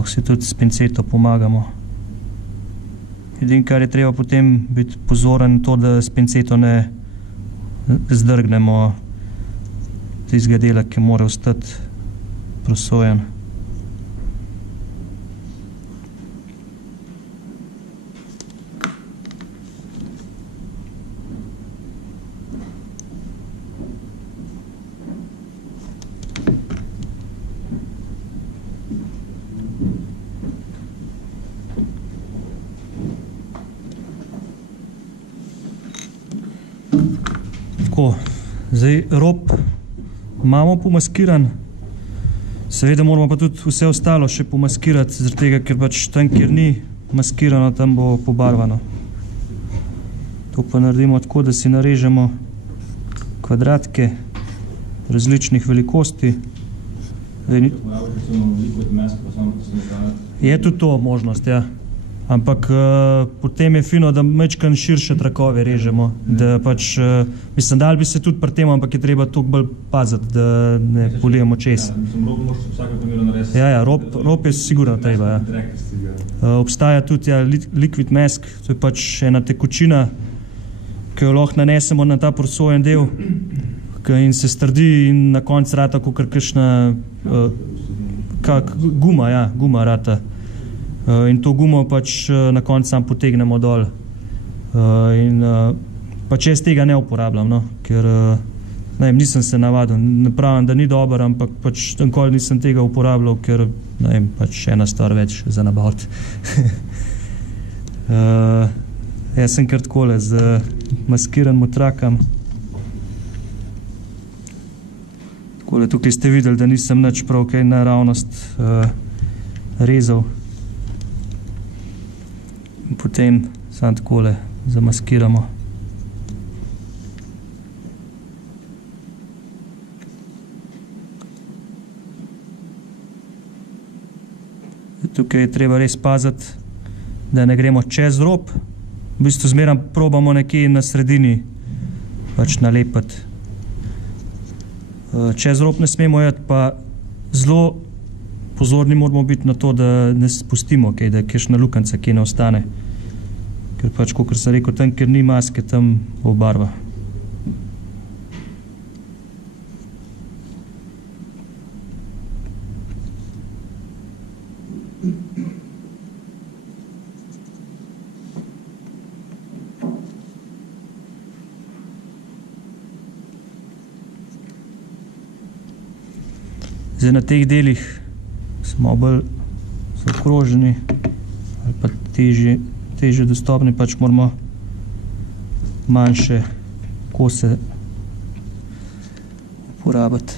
lahko si tudi s pinceto pomagamo. Edino, kar je treba potem biti pozoren to, da s pinceto ne zdrgnemo tistega dela, ki mora ostati prosojen. Zdaj, rob imamo pomaskiran, seveda moramo pa tudi vse ostalo še pomaskirati, zaradi tega, ker pač tam, kjer ni maskirano, tam bo pobarvano. To pa naredimo tako, da si narežemo kvadratke različnih velikosti. Je tudi to možnost, ja. Ampak potem je fino, da majčkeno širše trakove režemo, da pač, mislim, dal bi se tudi pri tem, ampak je treba toliko bolj paziti, da ne polijemo čez. Ja, rob je sigurno treba, ja. Obstaja tudi liquid mask, to je pač ena tekočina, ki jo lahko nanesemo na ta prosojen del in se strdi in na koncu rata kakor kakšna guma, ja, guma rata. In to gumo pač na koncu sam potegnemo dol. In pač jaz tega ne uporabljam, no, ker ne vem, nisem se navadil. Ne pravim, da ni dober, ampak pač nikoli nisem tega uporabljal, ker ne vem, pač ena stvar več za nabaviti. Jaz sem kar takole z maskiranim trakam. Takole tukaj ste videli, da nisem nič prav kaj naravnost rezal. In potem samo takole zamaskiramo. Tukaj je treba res paziti, da ne gremo čez rob. V bistvu zmeraj probamo nekje na sredini pač nalepiti. Čez rob ne smemo jeti, pa zelo pozorni moramo biti na to, da ne spustimo kaj, da je kakšna lukenca, ki ne ostane. Ker pač, kakor sem rekel, tam, kjer ni maske, tam obarva. Zdaj na teh delih smo bolj zaokroženi ali pa težje dostopni, pač moramo manjše kose uporabiti.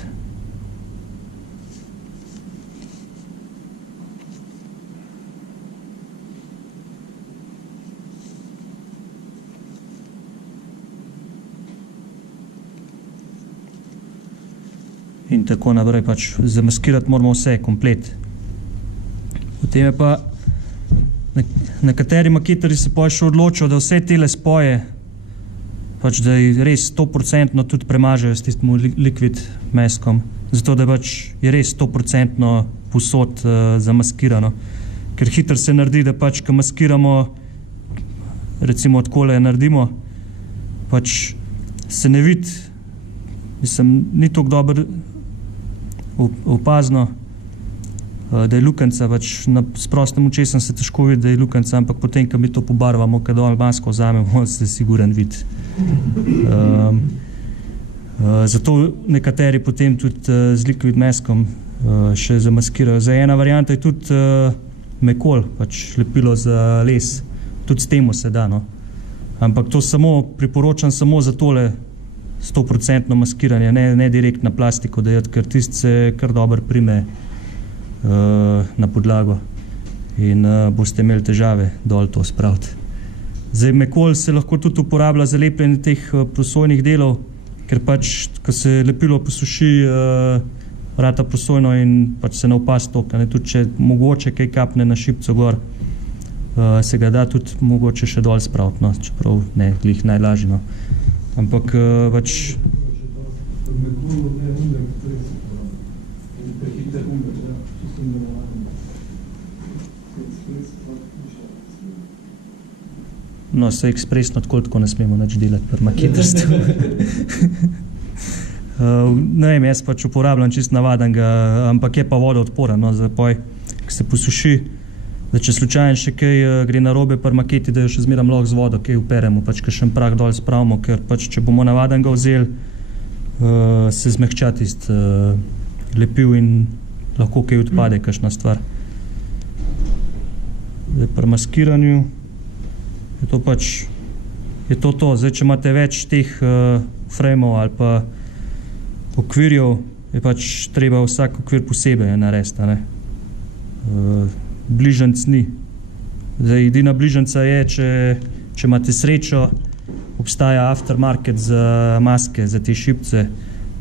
In tako naprej, pač zamaskirati moramo vse, komplet. Potem je pa nekateri maketari se pa še odločijo, da vse tele spoje, pač da jih res 100% tudi premažejo s tistim liquid maskom, zato da pač je res 100% povsod zamaskirano. Ker hitro se naredi, da pač, ko maskiramo, recimo takole naredimo, pač se ne vidi, mislim, ni toliko dobro opazno, da je lukenca, pač s prostim očesom se težko vidi, da je lukenca, ampak potem, ko mi to pobarvamo, ko dol masko vzamemo, se siguren vidi. Zato nekateri potem tudi z liquid maskom še zamaskirajo. Za ena varianta je tudi mekol, pač lepilo za les, tudi s temu se da, no. Ampak to priporočam samo za tole 100% maskiranje, ne direkt na plastiko dajati, ker tist se kar dobro prime na podlago in boste imeli težave dol to spraviti. Zdaj, mekol se lahko tudi uporablja za lepljenje teh prosojnih delov, ker pač, ko se lepilo posuši, rata prosojno in pač se ne opaz toliko. Tudi če mogoče kaj kapne na šipco gor, se ga da tudi mogoče še dol spraviti, no, čeprav ne, glih najlažje, no. Ampak pač No, se ekspresno tako ne smemo nič delati pri maketarstvu. Ne vem, jaz pač uporabljam čist navadenega, ampak je pa voda odporen, no, za poj, ki se posuši, da če slučajno še kaj gre narobe pri maketi, da jo še zmeram lahko z vodo, kaj uperemo, pač kakšen prah dol spravimo, ker pač če bomo navadenega vzeli, se zmehča tisti lepiv in lahko kaj odpade, kakšna stvar. Zdaj pri maskiranju je to pač, je to. Zdaj, če imate več teh frejmov ali pa okvirjev, je pač treba vsak okvir posebej narediti, ne. Bližnjic ni. Zdaj, edina bližnjica je, če imate srečo, obstaja aftermarket za maske, za te šipce,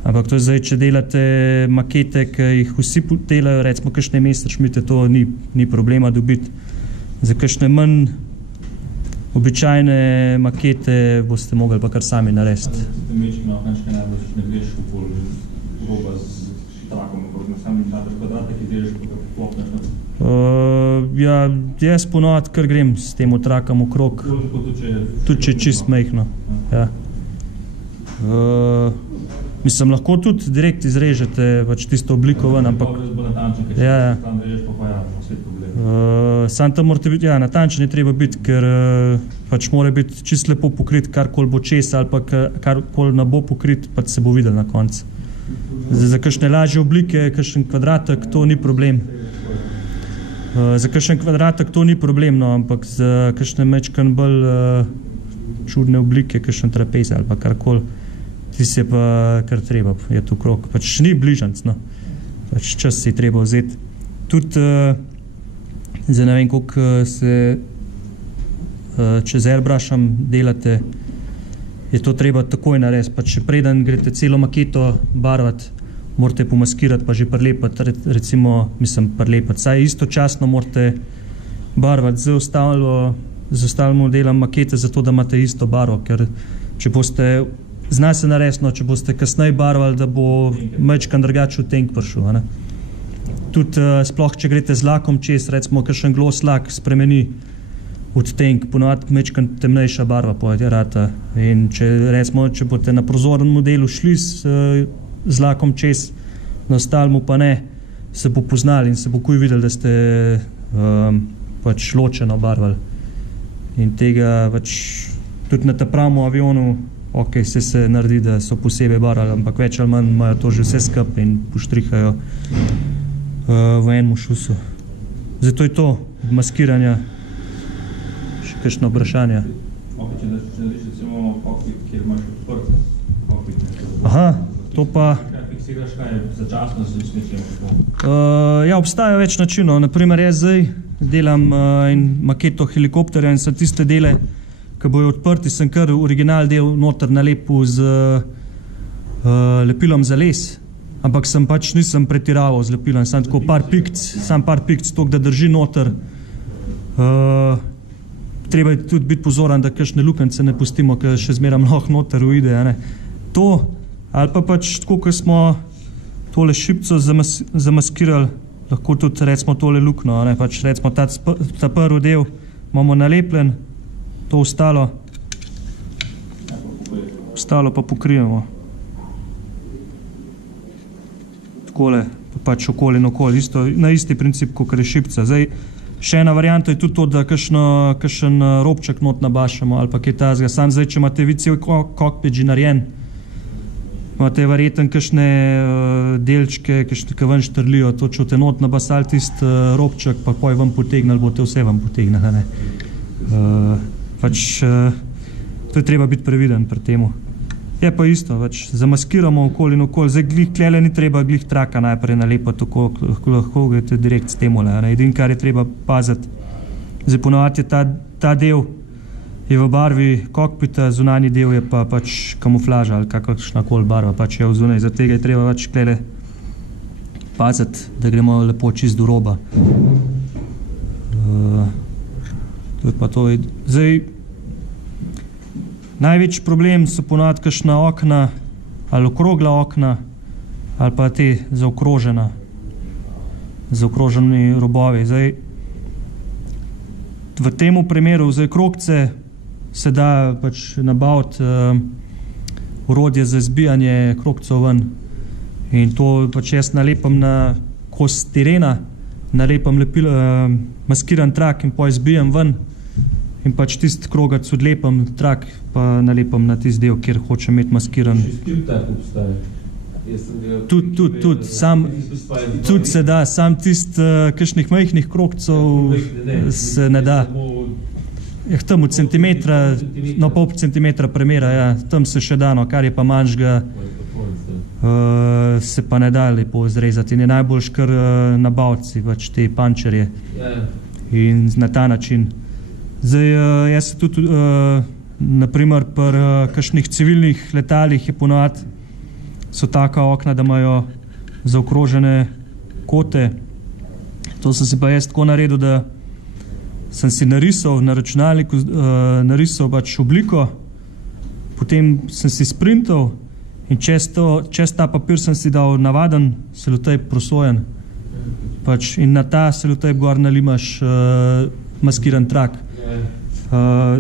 ampak to je zdaj, če delate makete, ki jih vsi delajo, recimo kakšne Messerschmitte, to ni problema dobiti. Za kakšne manj običajne makete boste mogli pa kar sami narediti. Ja, jaz ponovadi kar grem s tem trakom okrog, tudi če je čist majhno. Ja. Mislim, lahko tudi direkt izrežete pač tisto obliko ven, ampak ja. Sam tam morate biti, ja, natančen je treba biti, ker pač mora biti čist lepo pokrit, karkoli bo čez ali pa karkoli ne bo pokrit, pač se bo videl na koncu. Za kakšne lažje oblike, kakšen kvadratek, to ni problem. Za kakšen kvadratek to ni problem, no, ampak za kakšne majčkeno bolj čudne oblike, kakšen trapez ali pa karkoli, tisti je pa kar treba, je to krog. Pač ni bližnjic, no. Pač čas si treba vzeti. Tudi zdaj ne vem, koliko se čez airbrushom delate, je to treba takoj narediti. Pač še preden greste celo maketo barvati, morate pomaskirati pa že prilepati, saj istočasno morate barvati z ostalim delom makete, zato da imate isto barvo, ker če boste, zna se narediti, če boste kasneje barvali, da bo majčkeno drugače odtenek prišel, a ne. Tudi sploh, če greste z lakom čez, recimo kakšen gloss lak spremeni odtenek, ponovadi majčkeno temnejša barva pojde rata. In če boste na prozornem modelu šli z lakom čez, na ostalemu pa ne, se bo poznali in se bo kuj videli, da ste pač ločeno barvali. In tega pač tudi na ta-pravem avionu, ok, se naredi, da so posebej barvali, ampak več ali manj imajo to že vse skupaj in poštrihajo v enem šusu. Zato je to maskiranja. Še kakšno vprašanje? Aha, to pa... Ja, obstaja več načinov. Naprimer, jaz zdaj delam maketo helikopterja in sem tiste dele, ki bojo odprti, sem kar original del noter nalepil z lepilom za les. Ampak sem pač nisem pretiraval z lepilom, sem tako par pikc, toliko, da drži noter. Treba je tudi biti pozoren, da kakšne lukence ne pustimo, ker še zmeram lahko noter uide, ne. To, ali pa pač tako, ko smo tole šipco zamaskirali, lahko tudi recimo tole lukno, ne, pač recimo ta prvi del imamo nalepljen, to ostalo pa pokrijemo. Takole, pač okoli in okoli, na isti princip, kot je šipca. Zdaj, še ena varianta je tudi to, da kakšen robček not nabašamo ali pa kaj tazga. Sam zdaj, če imate vi cel kokpit že narejen, imate verjetno kakšne delčke, ki ven štrlijo, to če boste not nabasali tisti robček, pa poj vam potegnali, boste vse vam potegnali, ne. Pač, to je treba biti previden pri temu. Je pa isto, pač zamaskiramo okoli in okoli. Zdaj, glih tlele ni treba glih traka najprej nalepati, lahko greste direkt s temole. Edino, kar je treba paziti, zdaj ponovadi je ta del je v barvi kokpita, zunanji del je pa pač kamuflaža ali kakršnakoli barva, pač je v zunaj. Zaradi tega je treba pač tlele paziti, da gremo lepo čist do roba. To je pa to. Zdaj, največji problem so ponovadi kakšna okna ali okrogla okna ali pa te zaokroženi robovi. Zdaj, v tem primeru za krogce se da pač nabaviti orodje za izbijanje krogcev ven. In to pač jaz nalepam na kos terena, nalepam maskiran trak in pa izbijam ven. In pač tisti krogac odlepam trak, pa nalepam na tisti del, kjer hočem imeti maskiran. Še skript tak obstaja? Tudi se da, sam tisti kakšnih majhnih krogcev se ne da. Tam od centimetra, no pol centimetra premera, ja, tam se še da, no, kar je pa manjšega, se pa ne da lepo zrezati. In je najboljš kar nabavci, pač te pančerje. In na ta način. Zdaj, jaz se tudi, naprimer, pri kakšnih civilnih letalih je ponovadi so taka okna, da imajo zaokrožene kote. To sem si pa jaz tako naredil, da sem si narisal na računalniku, narisal pač obliko, potem sem si sprintal in čez ta papir sem si dal navaden selotejp prosojen. Pač, in na ta selotejp gor nalimaš maskiran trak.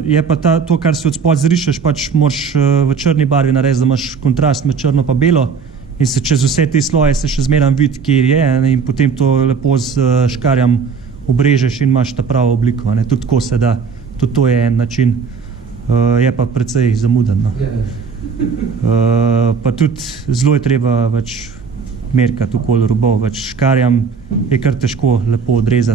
Je pa to, kar si od spod zrišeš, pač moraš v črni barvi narediti, da imaš kontrast med črno pa belo in se čez vse te sloje se še zmeraj vidi, kjer je, in potem to lepo z škarjam obrežeš in imaš ta pravo obliko. Tudi tako se da, tudi to je en način, je pa precej zamuden. No. Pa tudi zelo je treba merkati okoli robov, škarjam je kar težko lepo odrezati.